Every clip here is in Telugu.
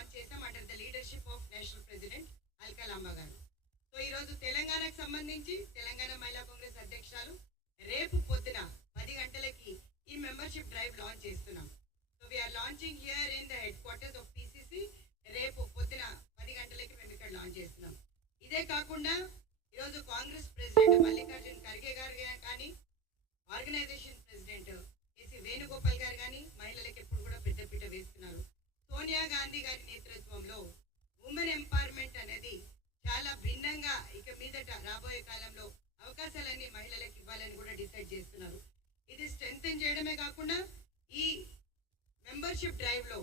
లాంచ్ చేసాం under the leadership of national president Alka Lamba గారు. సో ఈరోజు తెలంగాణకు సంబంధించి తెలంగాణ మహిళా కాంగ్రెస్ అధ్యక్షురాలు రేపు పొద్దున 10 గంటలకి ఈ మెంబర్షిప్ డ్రైవ్ లాంచ్ చేస్తున్నాం. So we are launching here in the headquarters of PCC. రేపు పొద్దున 10 గంటలకి మేము ఇక్కడ లాంచ్ చేస్తున్నాం. ఇదే కాకుండా ఈరోజు కాంగ్రెస్ ప్రెసిడెంట్ మల్లికార్జున్ ఖర్గే గారు కానీ, ఆర్గనైజేషన్ ప్రెసిడెంట్ కేసీ వేణుగోపాల్ గారు కానీ మహిళలకు ఎప్పుడు కూడా పెద్దపీట వేస్తున్నారు. సోనియా గాంధీ గారి నేతృత్వంలో ఉమెన్ ఎంపవర్మెంట్ అనేది చాలా భిన్నంగా ఇక మీదట రాబోయే కాలంలో అవకాశాలన్నీ మహిళలకు ఇవ్వాలని కూడా డిసైడ్ చేస్తున్నారు. ఇది స్ట్రెంగ్తెన్ చేయడమే కాకుండా ఈ మెంబర్షిప్ డ్రైవ్లో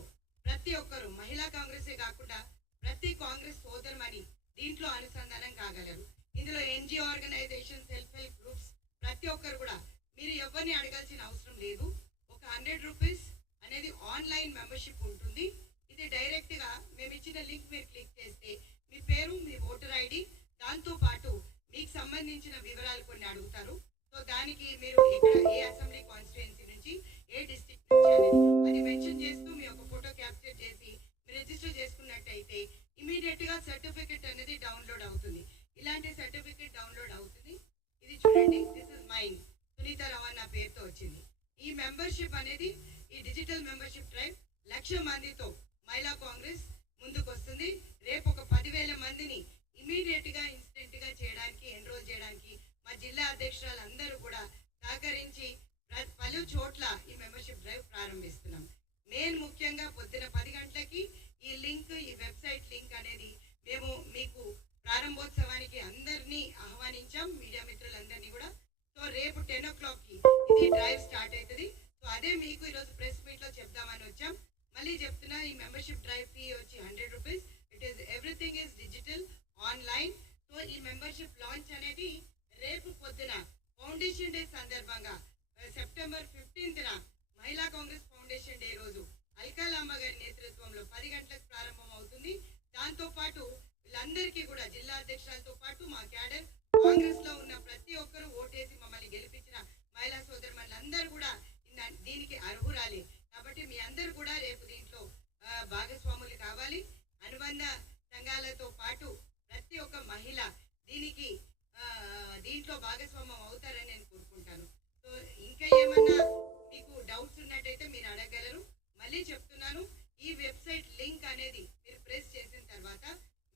ప్రతి ఒక్కరు మహిళా కాంగ్రెసే కాకుండా ప్రతి కాంగ్రెస్ సోదరుమని దీంట్లో అనుసంధానం కాగలరు. ఇందులో NGO organisation, self help groups ప్రతి ఒక్కరు కూడా మీరు ఎవరిని అడగాల్సిన అవసరం లేదు. ఒక 100 రూపీస్ అనేది ఆన్లైన్ మెంబర్షిప్ ఉంటుంది. ఇది డైరెక్ట్గా మేము ఇచ్చిన లింక్ మీరు క్లిక్ చేస్తే మీ పేరు, మీ ఓటర్ ఐడి, దాంతో పాటు మీకు సంబంధించిన వివరాలు కొన్ని అడుగుతారు. సో దానికి మీరు ఇక్కడ ఏ అసెంబ్లీ కాన్స్టిట్యుయెన్సీ నుంచి, ఏ డిస్ట్రిక్ట్ నుంచి అనేది అది మెన్షన్ చేస్తూ మీ ఒక ఫోటో క్యాప్చర్ చేసి మీరు రిజిస్టర్ చేసుకున్నట్టయితే ఇమీడియట్గా సర్టిఫికెట్ అనేది డౌన్లోడ్ అవుతుంది. ఇలాంటి సర్టిఫికెట్ డౌన్లోడ్ అవుతుంది. ఇది చూడండి, దిస్ ఇస్ మైన్, సునీత రవణ పేరుతో వచ్చింది. ఈ మెంబర్షిప్ అనేది ఈ డిజిటల్ మెంబర్షిప్ డ్రైవ్ 1,00,000 మందితో మహిళా కాంగ్రెస్ ముందుకు వస్తుంది. రేపు ఒక 10,000 మందిని ఇమీడియట్గా ఇన్స్టెంట్గా చేయడానికి, ఎన్రోల్ చేయడానికి మా జిల్లా అధ్యక్షురాలు అందరూ కూడా సహకరించి పలు చోట్ల ఈ మెంబర్షిప్ డ్రైవ్ ప్రారంభిస్తున్నాం. మెయిన్ ముఖ్యంగా పొద్దున 10 గంటలకి ఈ లింక్, ఈ వెబ్సైట్ లింక్ అనేది మేము మీకు ప్రారంభోత్సవానికి అందరినీ ఆహ్వానించాం, మీడియా మిత్రులందరినీ కూడా. సో రేపు 10 o'clockకి ఇది డ్రైవ్ స్టార్ట్ అవుతుంది. సో అదే మీకు ఈరోజు ప్రెస్ మీట్లో చెప్దామని వచ్చాం. మళ్ళీ చెప్తున్నా, ఈ మెంబర్షిప్ డ్రైవ్ ఫీ వచ్చి 100 rupees. It is everything is digital, online. So ఈ మెంబర్షిప్ లాంచ్ అనేది రేపు పొద్దున ఫౌండేషన్ డే సందర్భంగా సెప్టెంబర్ 15న మహిళా కాంగ్రెస్ ఫౌండేషన్ డే రోజు అల్కలాంబ గారి నేతృత్వంలో 10 గంటలకు ప్రారంభం అవుతుంది. దాంతోపాటు వీళ్ళందరికీ కూడా జిల్లా అధ్యక్షులతో పాటు మా క్యాడర్, కాంగ్రెస్ లో ఉన్న ప్రతి ఒక్కరూ ఓటేసి మమ్మల్ని గెలిపించిన మహిళా సోదరులందరూ కూడా దీనికి అర్హురాలి. కాబట్టి మీ అందరూ కూడా రేపు దీంట్లో భాగస్వాములు కావాలి. అనుబంధ సంఘాలతో పాటు ప్రతి ఒక్క మహిళ దీంట్లో భాగస్వామ్యం అవుతారని నేను కోరుకుంటాను. సో ఇంకా ఏమన్నా మీకు డౌట్స్ ఉన్నట్టయితే మీరు అడగగలరు. మళ్ళీ చెప్తున్నాను, ఈ వెబ్సైట్ లింక్ అనేది మీరు ప్రెస్ చేసిన తర్వాత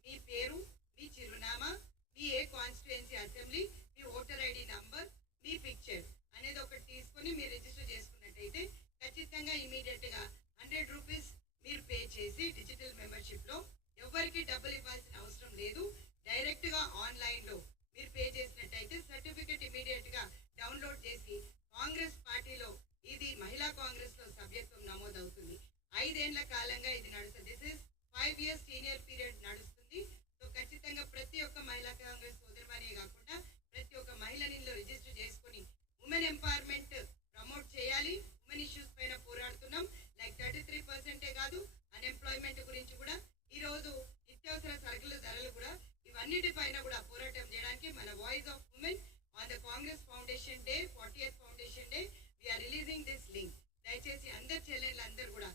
మీ పేరు, మీ చిరునామా, మీ ఏ కాన్స్టిట్యుయెన్సీ అసెంబ్లీ, మీ ఓటర్ ఐడి నంబర్, మీ పిక్చర్ అనేది ఒకటి తీసుకొని మీరు రిజిస్టర్ చేసుకున్నట్టయితే ఖచ్చితంగా ఇమీడియట్గా 100 రూపీస్ మీరు పే చేసి డిజిటల్ మెంబర్షిప్లో ఎవరికి డబ్బులు ఇవ్వాల్సిన అవసరం లేదు. డైరెక్ట్గా ఆన్లైన్లో మీరు పే చేసినట్టయితే సర్టిఫికెట్ ఇమీడియట్గా డౌన్లోడ్ చేసి కాంగ్రెస్ పార్టీలో ఇది మహిళా కాంగ్రెస్లో సభ్యత్వం నమోదవుతుంది. 5 ఏళ్ల కాలంగా ఇది నడుస్తుంది. This is 5 years senior period నడుస్తుంది. సో ఖచ్చితంగా ప్రతి ఒక్క మహిళా కాంగ్రెస్ సోదరుమనే కాకుండా ప్రతి ఒక్క మహిళని రిజిస్టర్ చేసుకొని ఉమెన్ ఎంపవర్మెంట్ ప్రమోట్ చేయాలి. ఉమెన్ ఇష్యూస్ పైన పోరాడుతున్నాం. లైక్ 33% కాదు, అన్ఎంప్లాయ్మెంట్ గురించి కూడా, ఈరోజు నిత్యావసర సరుకుల ధరలు కూడా, ఇవన్నిటిపైన కూడా పోరాటం చేయడానికి మన voice of women on the Congress foundation day, 40th foundation day we are releasing this link. దయచేసి అందరు చెల్లెళ్ళు అందరూ కూడా